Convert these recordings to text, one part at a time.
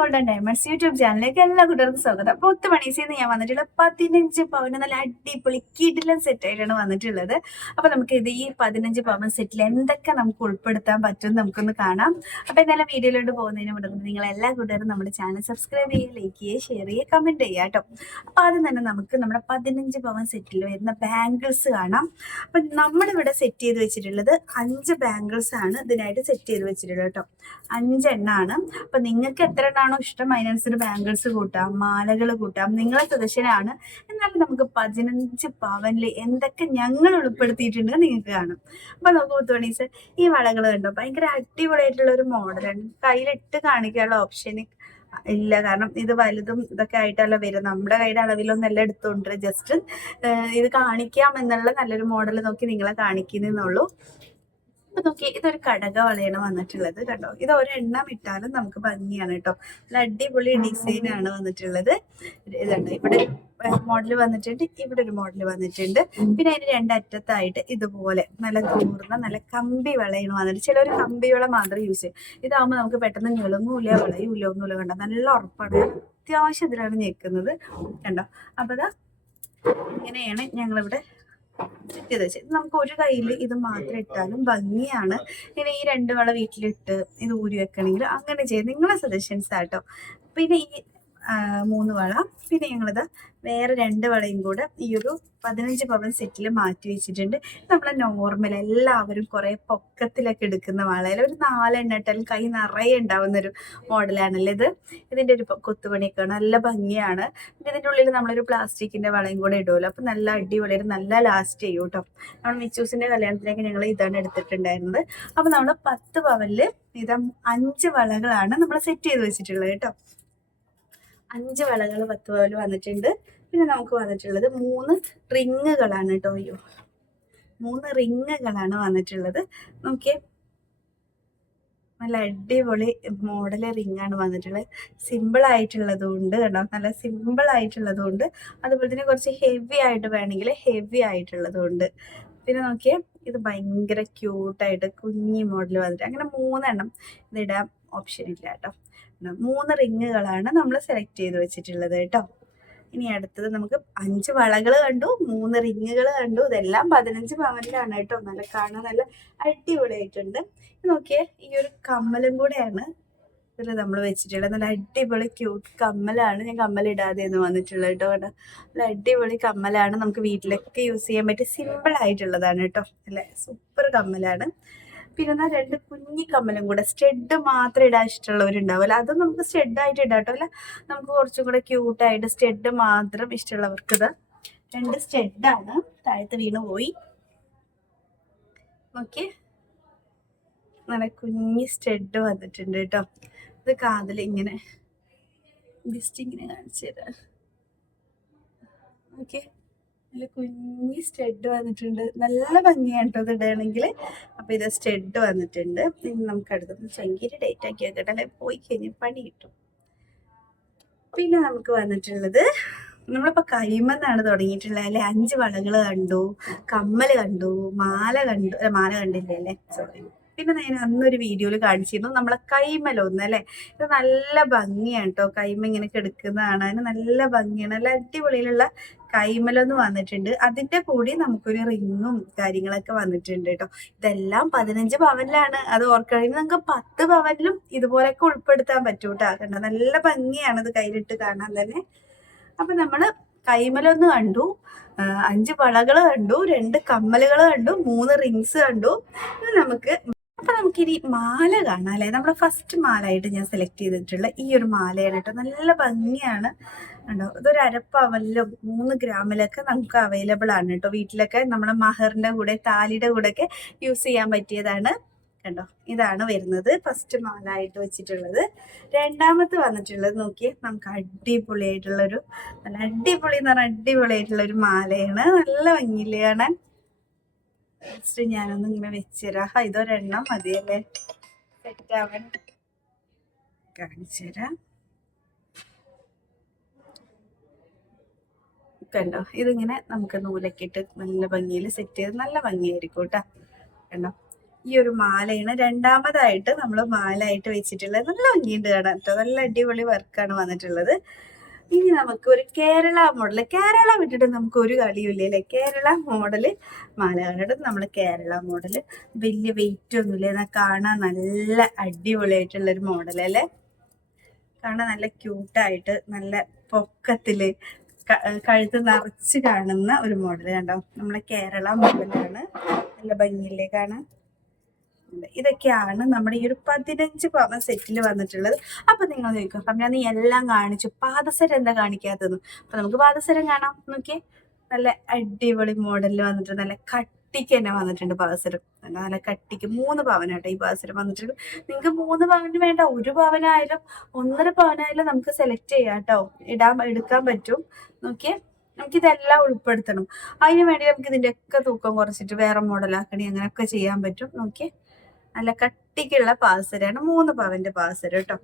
Gold and diamonds YouTube ചാനലിലേക്ക് എല്ലാ കൂട്ടർക്കും സ്വാഗതം. അപ്പോൾ 10 മണീസിന്ന് ഞാൻ വന്നിട്ടുള്ള 15 പവന് നല്ല അടിപൊളി കിടിലൻ സെറ്റ് ആയിട്ടാണ് വന്നിട്ടുള്ളത്. അപ്പൊ നമുക്ക് ഇത് ഈ 15 പവൻ സെറ്റിൽ എന്തൊക്കെ നമുക്ക് ഉൾപ്പെടുത്താൻ പറ്റും നമുക്കൊന്ന് കാണാം. അപ്പൊ എന്തായാലും വീഡിയോയിലോട്ട് പോകുന്നതിന് മുന്നേ നിങ്ങൾ എല്ലാ കൂട്ടരും നമ്മുടെ ചാനൽ സബ്സ്ക്രൈബ് ചെയ്യുക, ലൈക്ക് ചെയ്യുക, ഷെയർ ചെയ്യുക, കമന്റ് ചെയ്യുക കേട്ടോ. അപ്പൊ ആദ്യം തന്നെ നമുക്ക് നമ്മുടെ 15 പവൻ സെറ്റിൽ വരുന്ന ബാംഗിൾസ് കാണാം. അപ്പൊ നമ്മളിവിടെ സെറ്റ് ചെയ്ത് വെച്ചിട്ടുള്ളത് 5 ബാംഗിൾസ് ആണ് ഇതിനായിട്ട് സെറ്റ് ചെയ്ത് വെച്ചിട്ടുള്ളത് കേട്ടോ. 5 എണ്ണാണ്. അപ്പൊ നിങ്ങൾക്ക് എത്ര എണ്ണാണോ ഇഷ്ടം അതിനനുസരിച്ച് ബാംഗിൾസ് കൂട്ടാം, മാലകൾ കൂട്ടാം, നിങ്ങളെ സജഷനാണ്. എന്നാലും നമുക്ക് 15 പവനിൽ എന്തൊക്കെ ഞങ്ങൾ ഉൾപ്പെടുത്തിയിട്ടുണ്ട് നിങ്ങൾക്ക് കാണാം. അപ്പൊ നമുക്ക് മുത്തുമണീസ് ഈ വളകൾ കണ്ടോ, ഭയങ്കര അടിപൊളിയായിട്ടുള്ള ഒരു മോഡലാണ്. കയ്യിലിട്ട് കാണിക്കാനുള്ള ഓപ്ഷന് ഇല്ല, കാരണം ഇത് വലുതും ഇതൊക്കെ ആയിട്ടല്ല വരും. നമ്മുടെ കയ്യുടെ അളവിലൊന്നല്ല എടുത്തോണ്ട് ജസ്റ്റ് ഇത് കാണിക്കാം എന്നുള്ള നല്ലൊരു മോഡൽ നോക്കി നിങ്ങളെ കാണിക്കുന്നുള്ളൂ. അപ്പൊ നോക്കി, ഇതൊരു കടക വളയാണ് വന്നിട്ടുള്ളത് കണ്ടോ. ഇത് ഒരെണ്ണം ഇട്ടാലും നമുക്ക് ഭംഗിയാണ് കേട്ടോ. നല്ല അടിപൊളി ഡിസൈൻ ആണ് വന്നിട്ടുള്ളത്. ഇതുണ്ട്, ഇവിടെ ഒരു മോഡൽ വന്നിട്ടുണ്ട്, ഇവിടെ ഒരു മോഡൽ വന്നിട്ടുണ്ട്. പിന്നെ അതിന് രണ്ടറ്റത്തായിട്ട് ഇതുപോലെ നല്ല തൂർന്ന നല്ല കമ്പി വളയാണ് വന്നിട്ട്. ചിലർ കമ്പി വള മാത്രം യൂസ് ചെയ്യും. ഇതാകുമ്പോൾ നമുക്ക് പെട്ടെന്ന് ഞെളുങ്ങൂല, വളയൂല, ഒന്നുമില്ല. കണ്ടോ, നല്ല ഉറപ്പാണ്. അത്യാവശ്യം ഇതിലാണ് ഞെക്കുന്നത് കണ്ടോ. അപ്പൊ അതാ ഇങ്ങനെയാണ് ഞങ്ങളിവിടെ സെറ്റ് ചെയ്ത് വെച്ചത്. നമുക്ക് ഒരു കയ്യിൽ ഇത് മാത്രം ഇട്ടാലും ഭംഗിയാണ്. ഇങ്ങനെ ഈ 2 വള വീട്ടിലിട്ട് ഇത് ഊരി വെക്കണമെങ്കിൽ അങ്ങനെ ചെയ്ത് നിങ്ങളെ സജഷൻസ് ആട്ടോ. പിന്നെ ഈ 3 വള, പിന്നെ ഞങ്ങളിത് വേറെ 2 വളയും കൂടെ ഈ ഒരു 15 പവൻ സെറ്റിൽ മാറ്റി വെച്ചിട്ടുണ്ട്. നമ്മളെ നോർമൽ എല്ലാവരും കുറെ പൊക്കത്തിലൊക്കെ എടുക്കുന്ന വളയിൽ ഒരു 4 എണ്ണ ഇട്ടാലും കൈ നിറയെ ഉണ്ടാവുന്ന ഒരു മോഡലാണല്ലോ ഇത്. ഇതിന്റെ ഒരു കൊത്തുപണിയൊക്കെ നല്ല ഭംഗിയാണ്. ഇതിന്റെ ഉള്ളിൽ നമ്മളൊരു പ്ലാസ്റ്റിക്കിന്റെ വളയും കൂടെ ഇടുമല്ലോ, അപ്പൊ നല്ല അടിപൊളിയായിട്ട് നല്ല ലാസ്റ്റ് ചെയ്യും കേട്ടോ. നമ്മൾ മിച്ചൂസിന്റെ കല്യാണത്തിലേക്ക് ഞങ്ങൾ ഇതാണ് എടുത്തിട്ടുണ്ടായിരുന്നത്. അപ്പൊ നമ്മൾ 10 പവനില് ഇത് 5 വളകളാണ് നമ്മൾ സെറ്റ് ചെയ്ത് വെച്ചിട്ടുള്ളത് കേട്ടോ. 5 വളകൾ 10 പവനിൽ വന്നിട്ടുണ്ട്. പിന്നെ നമുക്ക് വന്നിട്ടുള്ളത് 3 റിങ്ങുകളാണ് കേട്ടോ. 3 റിങ്ങുകളാണ് വന്നിട്ടുള്ളത്. നോക്കിയേ, നല്ല അടിപൊളി മോഡല് റിങ്ങാണ് വന്നിട്ടുള്ളത്. സിമ്പിൾ ആയിട്ടുള്ളതുകൊണ്ട് കേട്ടോ, നല്ല സിമ്പിൾ ആയിട്ടുള്ളതുകൊണ്ട്, അതുപോലെ തന്നെ കുറച്ച് ഹെവി ആയിട്ട് വേണമെങ്കിൽ ഹെവി ആയിട്ടുള്ളതുകൊണ്ട്. പിന്നെ നോക്കിയേ, ഇത് ഭയങ്കര ക്യൂട്ടായിട്ട് കുഞ്ഞി മോഡൽ വന്നിട്ട് അങ്ങനെ 3 എണ്ണം ഇതിടാൻ ഓപ്ഷൻ ഇല്ല കേട്ടോ. 3 റിങ്ങുകളാണ് നമ്മൾ സെലക്ട് ചെയ്ത് വെച്ചിട്ടുള്ളത് കേട്ടോ. ഇനി അടുത്തത് നമുക്ക് 5 വളകൾ കണ്ടു, 3 റിങ്ങുകൾ കണ്ടു. ഇതെല്ലാം 15 പവനിലാണ് കേട്ടോ. നല്ല കാണാൻ നല്ല അടിപൊളിയായിട്ടുണ്ട്. നോക്കിയേ, ഈ ഒരു കമ്മലും കൂടെയാണ് ഇതിൽ നമ്മൾ വെച്ചിട്ടുള്ളത്. നല്ല അടിപൊളി ക്യൂട്ട് കമ്മലാണ്. ഞാൻ കമ്മലിടാതെ ഒന്ന് വന്നിട്ടുള്ളത് കേട്ടോ. കേട്ടോ, നല്ല അടിപൊളി കമ്മലാണ്. നമുക്ക് വീട്ടിലൊക്കെ യൂസ് ചെയ്യാൻ പറ്റിയ സിമ്പിൾ ആയിട്ടുള്ളതാണ് കേട്ടോ. അല്ലെ, സൂപ്പർ കമ്മലാണ്. പിന്നെ 2 കുഞ്ഞി കമ്മലും കൂടെ സ്റ്റെഡ് മാത്രം ഇടാൻ ഇഷ്ടമുള്ളവരുണ്ടാവുമല്ലോ, അതും നമുക്ക് സ്റ്റെഡായിട്ട് ഇടാം കേട്ടോ. അല്ല, നമുക്ക് കുറച്ചും കൂടെ ക്യൂട്ടായിട്ട് സ്റ്റെഡ് മാത്രം ഇഷ്ടമുള്ളവർക്ക് ഇത് 2 സ്റ്റെഡാണ്. താഴത്ത് വീണ് പോയി. ഓക്കെ, നല്ല കുഞ്ഞി സ്റ്റെഡ് വന്നിട്ടുണ്ട് കേട്ടോ. ഇത് കാതിൽ ഇങ്ങനെ ജസ്റ്റ് ഇങ്ങനെ കാണിച്ചു തരാം. ഓക്കെ, നല്ല കുഞ്ഞി സ്റ്റെഡ് വന്നിട്ടുണ്ട്. നല്ല ഭംഗിയാണ് കേട്ടോ ഇത് ഇടുകയാണെങ്കിൽ. അപ്പൊ ഇത് സ്റ്റെഡ് വന്നിട്ടുണ്ട്. ഇനി നമുക്ക് അടുത്തത് ചങ്കിരി ഡേറ്റ് ആക്കി വെക്കട്ടെ, അല്ലെ പോയി കഴിഞ്ഞ് പണി കിട്ടും. പിന്നെ നമുക്ക് വന്നിട്ടുള്ളത് നമ്മളിപ്പോ കൈമെന്നാണ് തുടങ്ങിയിട്ടുള്ളത് അല്ലെ. 5 വളകൾ കണ്ടു, കമ്മല് കണ്ടു, മാല കണ്ടു. മാല കണ്ടില്ലേ അല്ലേ, സോറി. പിന്നെ ഞാൻ അന്നൊരു വീഡിയോയിൽ കാണിച്ചിരുന്നു നമ്മളെ കൈമലൊന്ന് അല്ലെ. ഇത് നല്ല ഭംഗിയാണ് കേട്ടോ. കൈമ ഇങ്ങനെ കിടക്കുന്നതാണ്, അതിന് നല്ല ഭംഗിയാണ്. നല്ല അടിപൊളിയിലുള്ള കൈമലൊന്ന് വന്നിട്ടുണ്ട്. അതിന്റെ കൂടി നമുക്കൊരു റിങ്ങും കാര്യങ്ങളൊക്കെ വന്നിട്ടുണ്ട് കേട്ടോ. ഇതെല്ലാം 15 പവനിലാണ്. അത് ഓർക്കണമെങ്കിൽ നമുക്ക് 10 പവനിലും ഇതുപോലെയൊക്കെ ഉൾപ്പെടുത്താൻ പറ്റൂ കേട്ടോ. കണ്ടോ, നല്ല ഭംഗിയാണ് ഇത് കയ്യിലിട്ട് കാണാൻ തന്നെ. അപ്പൊ നമ്മള് കൈമലൊന്ന് കണ്ടു, 5 വളകൾ കണ്ടു, 2 കമ്മലുകൾ കണ്ടു, 3 റിങ്സ് കണ്ടു. അപ്പൊ നമുക്കിനി മാല കാണാം അല്ലെ. നമ്മുടെ ഫസ്റ്റ് മാലയായിട്ട് ഞാൻ സെലക്ട് ചെയ്തിട്ടുള്ള ഈ ഒരു മാലയാണ് കേട്ടോ. നല്ല ഭംഗിയാണ് കണ്ടോ. ഇതൊരു 1/2 പവനിലും 3 ഗ്രാമിലൊക്കെ നമുക്ക് അവൈലബിൾ ആണ് കേട്ടോ. വീട്ടിലൊക്കെ നമ്മുടെ മഹറിന്റെ കൂടെ താലിയുടെ കൂടെ ഒക്കെ യൂസ് ചെയ്യാൻ പറ്റിയതാണ് കണ്ടോ. ഇതാണ് വരുന്നത് ഫസ്റ്റ് മാല ആയിട്ട് വെച്ചിട്ടുള്ളത്. രണ്ടാമത്തെ വന്നിട്ടുള്ളത് നോക്കിയേ, നമുക്ക് അടിപൊളിയായിട്ടുള്ളൊരു നല്ല അടിപൊളി എന്ന് പറഞ്ഞാൽ അടിപൊളിയായിട്ടുള്ള ഒരു മാലയാണ്. നല്ല ഭംഗിയില്ലേ കാണാൻ. ജസ്റ്റ് ഞാനൊന്ന് ഇങ്ങനെ വെച്ചുതരാം. ഇതൊരെണ്ണം മതിയല്ലേ സെറ്റ് ആവാൻ. കാണിച്ചു തരാം. കണ്ടോ, ഇതിങ്ങനെ നമുക്ക് നൂലൊക്കെ ഇട്ട് നല്ല ഭംഗിയിൽ സെറ്റ് ചെയ്ത് നല്ല ഭംഗിയായിരിക്കും കേട്ടോ. കണ്ടോ, ഈ ഒരു മാലയാണ് രണ്ടാമതായിട്ട് നമ്മൾ മാലയായിട്ട് വെച്ചിട്ടുള്ളത്. നല്ല ഭംഗിയുണ്ട് കാണാൻ കേട്ടോ, നല്ല അടിപൊളി വർക്കാണ് വന്നിട്ടുള്ളത്. ഇനി നമുക്ക് ഒരു കേരള മോഡൽ, കേരള വിട്ടിട്ട് നമുക്ക് ഒരു കളിയില്ല അല്ലേ, കേരള മോഡല് മാലകളുടെ നമ്മൾ കേരള മോഡല് വലിയ വെയിറ്റ് ഒന്നുമില്ല, എന്നാൽ കാണാൻ നല്ല അടിപൊളിയായിട്ടുള്ള ഒരു മോഡൽ അല്ലേ, കാണാൻ നല്ല ക്യൂട്ടായിട്ട് നല്ല പൊക്കത്തില് കഴുത്ത് നിറച്ച് കാണുന്ന ഒരു മോഡൽ കണ്ടോ, നമ്മളെ കേരള മോഡലാണ്. നല്ല ഭംഗിയില്ലേ കാണാൻ. ഇതൊക്കെയാണ് നമ്മുടെ ഈ ഒരു 15 പവൻ സെറ്റിൽ വന്നിട്ടുള്ളത്. അപ്പൊ നിങ്ങൾ ചോദിക്കും അപ്പം ഞാൻ എല്ലാം കാണിച്ചു, പാദസരം എന്താ കാണിക്കാത്തത്? അപ്പൊ നമുക്ക് പാദസരം കാണാം. നോക്കിയേ, നല്ല അടിപൊളി മോഡലിൽ വന്നിട്ടുണ്ട്, നല്ല കട്ടിക്ക് തന്നെ വന്നിട്ടുണ്ട് പാദസരം. നല്ല കട്ടിക്ക് 3 പവനാട്ടോ ഈ പാദസരം വന്നിട്ടുണ്ട്. നിങ്ങൾക്ക് 3 പവന് വേണ്ട, 1 പവനായാലും 1.5 പവനായാലും നമുക്ക് സെലക്ട് ചെയ്യാം കേട്ടോ, എടുക്കാൻ പറ്റും. നോക്കിയേ, നമുക്കിതെല്ലാം ഉൾപ്പെടുത്തണം. അതിന് വേണ്ടി നമുക്ക് ഇതിന്റെ ഒക്കെ തൂക്കം കുറച്ചിട്ട് വേറെ മോഡലാക്കണി അങ്ങനെയൊക്കെ ചെയ്യാൻ പറ്റും. നോക്കിയേ, നല്ല കട്ടിക്കുള്ള പാദസരമാണ്, 3 പവന്റെ പാദസരം കേട്ടോ.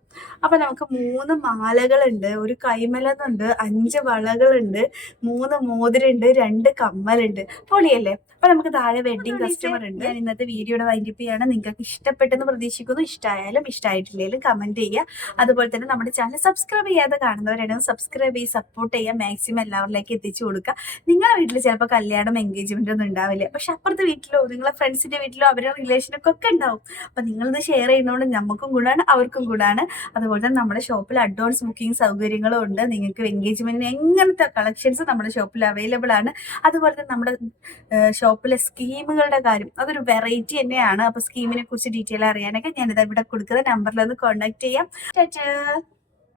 അപ്പൊ നമുക്ക് 3 മാലകളുണ്ട്, ഒരു കൈമലന്നുണ്ട്, 5 വളകളുണ്ട്, 3 മോതിരണ്ട്, 2 കമ്മലുണ്ട്. പൊളിയല്ലേ? അപ്പൊ നമുക്ക് താഴെ വെഡിങ് കസ്റ്റമർ ഉണ്ട്. ഞാൻ ഇന്നത്തെ വീഡിയോയുടെ വൈൻഡപ്പ് ചെയ്യാണ്. നിങ്ങൾക്ക് ഇഷ്ടപ്പെട്ടെന്ന് പ്രതീക്ഷിക്കുന്നു. ഇഷ്ടമായാലും ഇഷ്ടമായിട്ടില്ലെങ്കിലും കമന്റ് ചെയ്യുക. അതുപോലെ തന്നെ നമ്മുടെ ചാനൽ സബ്സ്ക്രൈബ് ചെയ്യാതെ കാണുന്നവരാണെങ്കിൽ സബ്സ്ക്രൈബ് ചെയ്ത് സപ്പോർട്ട് ചെയ്യുക, മാക്സിമം എല്ലാവരിലേക്ക് എത്തിച്ചു കൊടുക്കുക. നിങ്ങളുടെ വീട്ടിൽ ചിലപ്പോൾ കല്യാണം എൻഗേജ്മെന്റ് ഒന്നും ഉണ്ടാവില്ല, പക്ഷെ അപ്പുറത്തെ വീട്ടിലോ നിങ്ങളെ ഫ്രണ്ട്സിന്റെ വീട്ടിലോ അവരുടെ റിലേഷനൊക്കെ ഒക്കെ ഉണ്ടാവും. അപ്പൊ നിങ്ങളിത് ഷെയർ ചെയ്യുന്നതുകൊണ്ട് നമുക്കും ഗുണമാണ്, അവർക്കും ഗുണമാണ്. അതുപോലെ തന്നെ നമ്മുടെ ഷോപ്പിൽ അഡ്വാൻസ് ബുക്കിംഗ് സൗകര്യങ്ങളും ഉണ്ട്. നിങ്ങൾക്ക് എൻഗേജ്മെന്റിന് എങ്ങനത്തെ കളക്ഷൻസ് നമ്മുടെ ഷോപ്പിൽ അവൈലബിൾ ആണ്. അതുപോലെ തന്നെ നമ്മുടെ ഷോപ്പിലെ സ്കീമുകളുടെ കാര്യം അതൊരു വെറൈറ്റി തന്നെയാണ്. അപ്പൊ സ്കീമിനെ കുറിച്ച് ഡീറ്റെയിൽ അറിയാനൊക്കെ ഞാനിത് ഇവിടെ കൊടുക്കുന്ന നമ്പറിൽ ഒന്ന് കോൺടാക്ട് ചെയ്യാം.